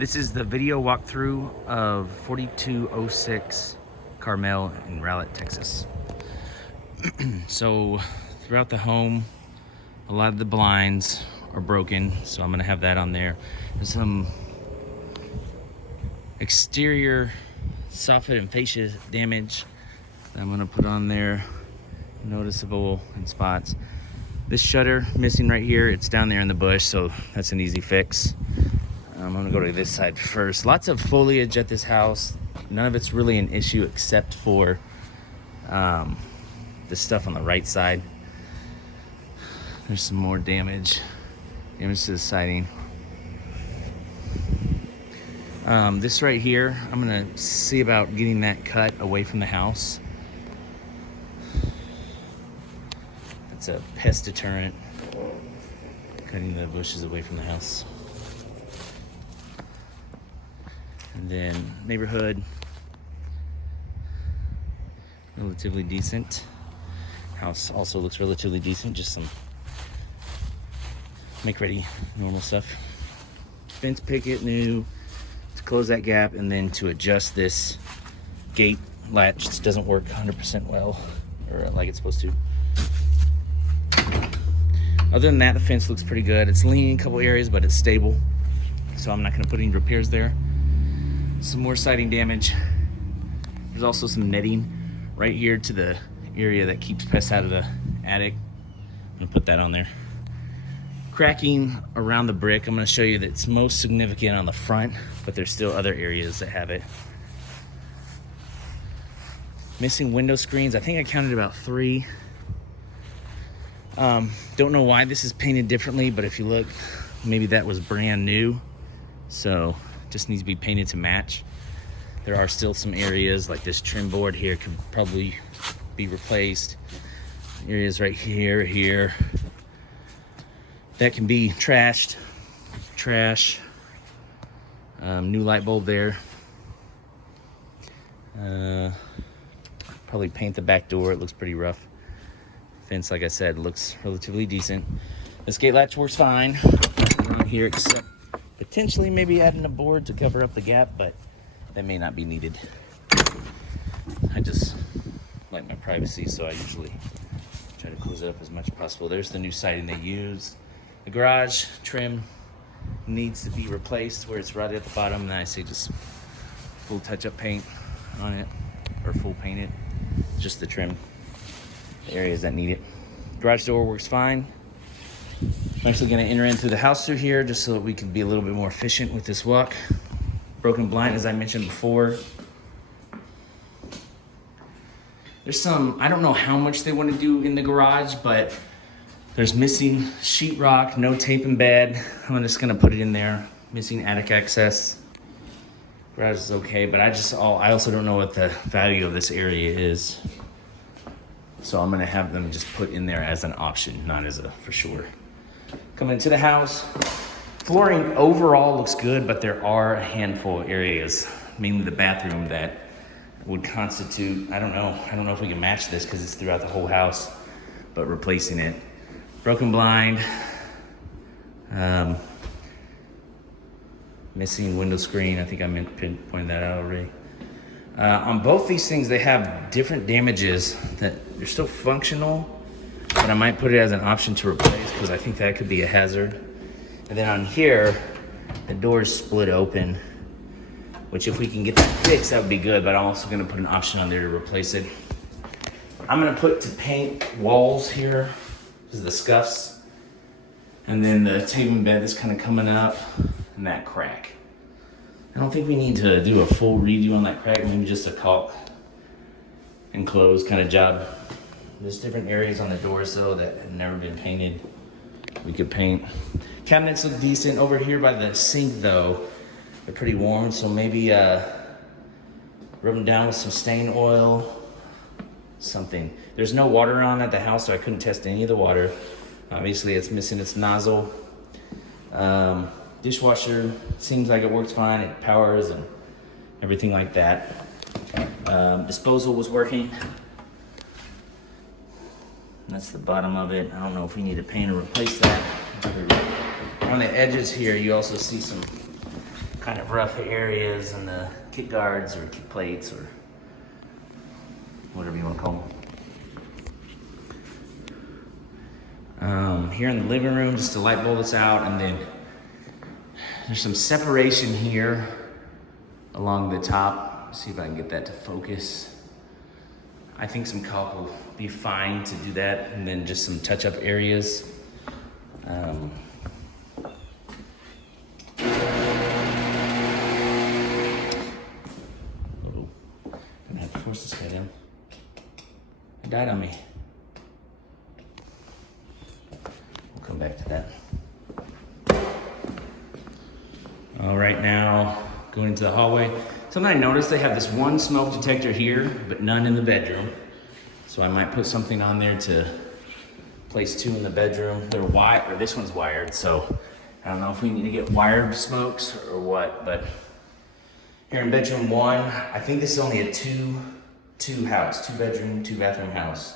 This is the video walkthrough of 4206 Carmel in Rowlett, Texas. So throughout the home, a lot of the blinds are broken, so I'm gonna have that on there. There's some exterior soffit and fascia damage that I'm gonna put on there, noticeable in spots. This shutter missing right here, it's down there in the bush, so that's an easy fix. I'm gonna go to this side first. Lots of foliage at this house. None of it's really an issue except for the stuff on the right side. There's some more damage to the siding. This right here, I'm gonna see about getting that cut away from the house. It's a pest deterrent, cutting the bushes away from the house. And then neighborhood, relatively decent. House also looks relatively decent, just some make ready normal stuff. Fence picket new to close that gap, and then to adjust this gate latch. This doesn't work 100% well, or like it's supposed to. Other than that, the fence looks pretty good. It's leaning in a couple areas, but it's stable, so I'm not going to put any repairs there. Some more siding damage. There's also some netting right here to the area that keeps pests out of the attic. I'm gonna put that on there. Cracking around the brick, I'm gonna show you that it's most significant on the front, but there's still other areas that have it. Missing window screens, I think I counted about 3. Don't know why this is painted differently, but if you look, maybe that was brand new, so just needs to be painted to match. There are still some areas like this trim board here could probably be replaced. Areas right here, that can be trashed. Trash. New light bulb there. Probably paint the back door. It looks pretty rough. Fence, like I said, looks relatively decent. This gate latch works fine on here, except potentially maybe adding a board to cover up the gap, but that may not be needed. I just like my privacy, so I usually try to close it up as much as possible. There's the new siding they use. The garage trim needs to be replaced where it's right at the bottom, and I say just full touch-up paint on it, or full paint it. Just the trim, the areas that need it. Garage door works fine. I'm actually gonna enter in through the house through here just so that we can be a little bit more efficient with this walk. Broken blind, as I mentioned before. There's some, I don't know how much they want to do in the garage, but there's missing sheetrock, no tape in bed. I'm just gonna put it in there. Missing attic access. Garage is okay, but I also don't know what the value of this area is. So I'm gonna have them just put in there as an option, not as a for sure. Coming into the house, flooring overall looks good, but there are a handful of areas, mainly the bathroom, that would constitute, I don't know if we can match this because it's throughout the whole house, but replacing it. Broken blind, missing window screen. I think I pointed that out already. On both these things, they have different damages that they're still functional, but I might put it as an option to replace because I think that could be a hazard. And then on here, the door is split open, which if we can get that fixed, that would be good, but I'm also gonna put an option on there to replace it. I'm gonna put to paint walls here. This is the scuffs. And then the table and bed is kind of coming up, and that crack. I don't think we need to do a full redo on that crack, maybe just a caulk and close kind of job. There's different areas on the doors though that have never been painted. We could paint. Cabinets look decent. Over here by the sink though, they're pretty warm, so maybe rub them down with some stain oil, something. There's no water on at the house, so I couldn't test any of the water. Obviously it's missing its nozzle. Dishwasher seems like it works fine. It powers and everything like that. Disposal was working. That's the bottom of it. I don't know if we need to paint or replace that. On the edges here, you also see some kind of rough areas in the kick guards or kick plates or whatever you want to call them. Here in the living room, just a light bulb that's out, and then there's some separation here along the top. Let's see if I can get that to focus. I think some caulk will be fine to do that, and then just some touch-up areas. And I have to force this guy down. It died on me. We'll come back to that. All right, now going into the hallway. Something I noticed, they have this one smoke detector here, but none in the bedroom. So I might put something on there to place 2 in the bedroom. They're wired, or this one's wired, so I don't know if we need to get wired smokes or what, but here in bedroom 1, I think this is only a two house, 2 bedroom, 2 bathroom house.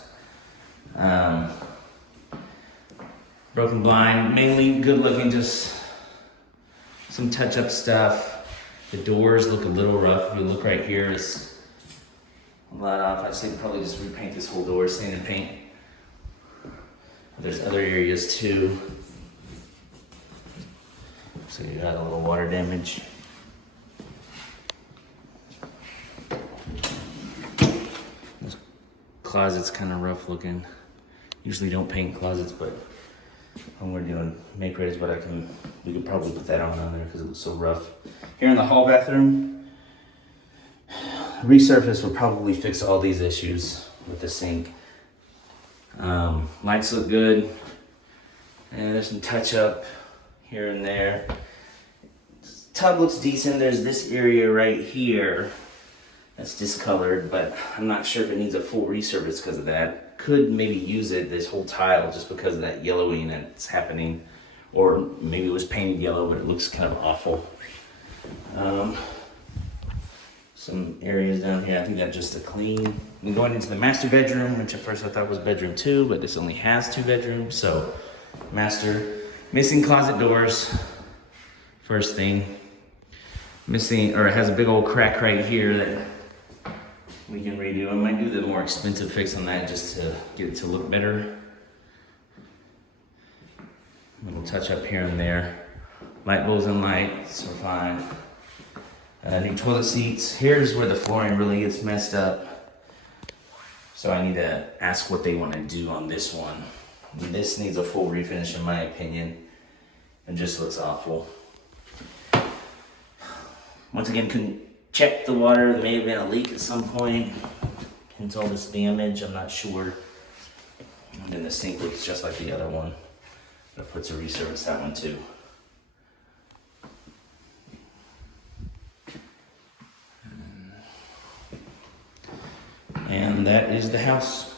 Broken blind, mainly good looking, just some touch-up stuff. The doors look a little rough. If you look right here, it's a lot off. I'd say probably just repaint this whole door, sand and paint. There's other areas too. So you got a little water damage. This closet's kind of rough looking. Usually don't paint closets, but when we're doing make ready, but we could probably put that on there because it was so rough. Here in the hall bathroom, resurface will probably fix all these issues with the sink. Lights look good, and there's some touch up here and there. Tub looks decent. There's this area right here that's discolored, but I'm not sure if it needs a full resurface because of that. Could maybe use it, this whole tile, just because of that yellowing that's happening, or maybe it was painted yellow, but it looks kind of awful. Some areas down here, I think that's just a clean. And going into the master bedroom, which at first I thought was bedroom 2, but this only has 2 bedrooms. So master, missing closet doors, first thing. Missing, or it has a big old crack right here that we can redo. I might do the more expensive fix on that just to get it to look better. A little touch up here and there. Light bulbs and lights are fine. New toilet seats. Here's where the flooring really gets messed up. So I need to ask what they want to do on this one. This needs a full refinish in my opinion. It just looks awful. Once again, couldn't check the water. There may have been a leak at some point. Hence all this damage, I'm not sure. And then the sink looks just like the other one. That puts a resurface that one too. And that is the house.